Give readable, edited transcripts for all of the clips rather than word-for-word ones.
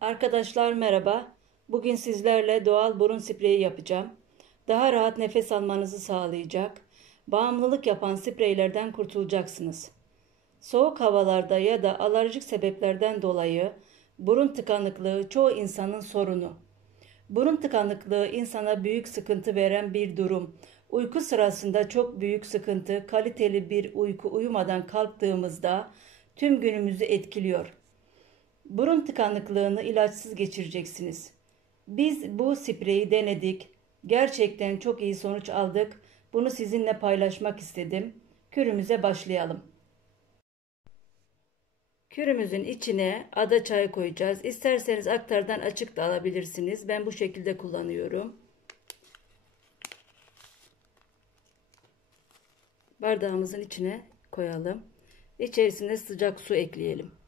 Arkadaşlar merhaba. Bugün sizlerle doğal burun spreyi yapacağım. Daha rahat nefes almanızı sağlayacak. Bağımlılık yapan spreylerden kurtulacaksınız. Soğuk havalarda ya da alerjik sebeplerden dolayı burun tıkanıklığı çoğu insanın sorunu. Burun tıkanıklığı insana büyük sıkıntı veren bir durum. Uyku sırasında çok büyük sıkıntı, kaliteli bir uyku uyumadan kalktığımızda tüm günümüzü etkiliyor. Burun tıkanıklığını ilaçsız geçireceksiniz. Biz bu spreyi denedik. Gerçekten çok iyi sonuç aldık. Bunu sizinle paylaşmak istedim. Kürümüze başlayalım. Kürümüzün içine ada çayı koyacağız. İsterseniz aktardan açık da alabilirsiniz. Ben bu şekilde kullanıyorum. Bardağımızın içine koyalım. İçerisine sıcak su ekleyelim.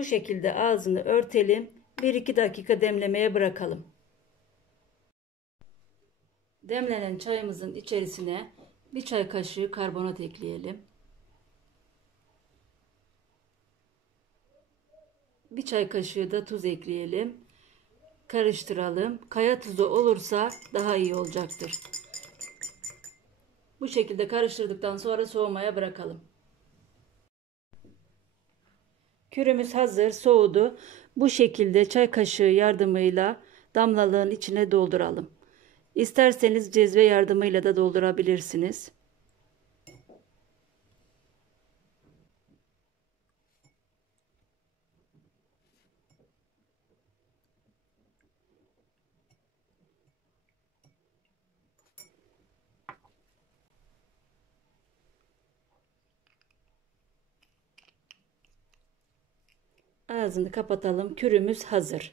Bu şekilde ağzını örtelim. 1-2 dakika demlemeye bırakalım. Demlenen çayımızın içerisine bir çay kaşığı karbonat ekleyelim. Bir çay kaşığı da tuz ekleyelim. Karıştıralım. Kaya tuzu olursa daha iyi olacaktır. Bu şekilde karıştırdıktan sonra soğumaya bırakalım. Kürümüz hazır, soğudu. Bu şekilde çay kaşığı yardımıyla damlalığın içine dolduralım. İsterseniz cezve yardımıyla da doldurabilirsiniz. Ağzını kapatalım. Kürümüz hazır.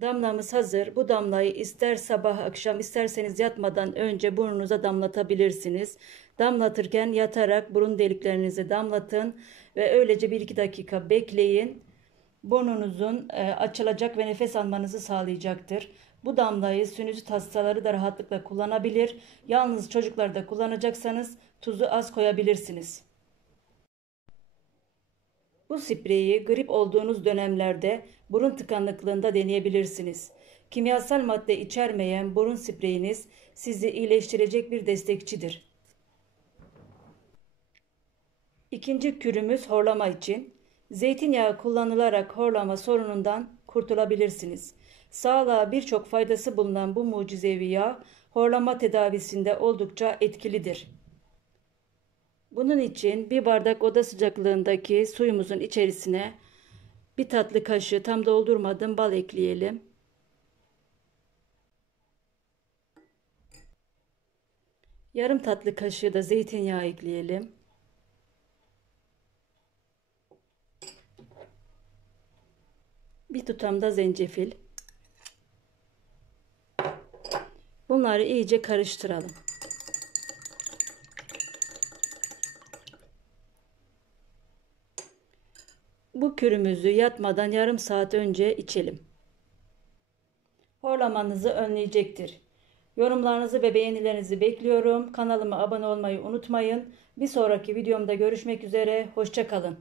Damlamız hazır. Bu damlayı ister sabah akşam isterseniz yatmadan önce burnunuza damlatabilirsiniz. Damlatırken yatarak burun deliklerinizi damlatın ve öylece 1-2 dakika bekleyin. Burnunuzun açılacak ve nefes almanızı sağlayacaktır. Bu damlayı sinüzit hastaları da rahatlıkla kullanabilir. Yalnız çocuklarda kullanacaksanız tuzu az koyabilirsiniz. Bu spreyi grip olduğunuz dönemlerde burun tıkanıklığında deneyebilirsiniz. Kimyasal madde içermeyen burun spreyiniz sizi iyileştirecek bir destekçidir. İkinci kürümüz horlama için. Zeytinyağı kullanılarak horlama sorunundan kurtulabilirsiniz. Sağlığa birçok faydası bulunan bu mucizevi yağ horlama tedavisinde oldukça etkilidir. Bunun için bir bardak oda sıcaklığındaki suyumuzun içerisine bir tatlı kaşığı tam doldurmadım bal ekleyelim. Yarım tatlı kaşığı da zeytinyağı ekleyelim. Bir tutam da zencefil. Bunları iyice karıştıralım. Bu kürümüzü yatmadan yarım saat önce içelim. Horlamanızı önleyecektir. Yorumlarınızı ve beğenilerinizi bekliyorum. Kanalıma abone olmayı unutmayın. Bir sonraki videomda görüşmek üzere. Hoşça kalın.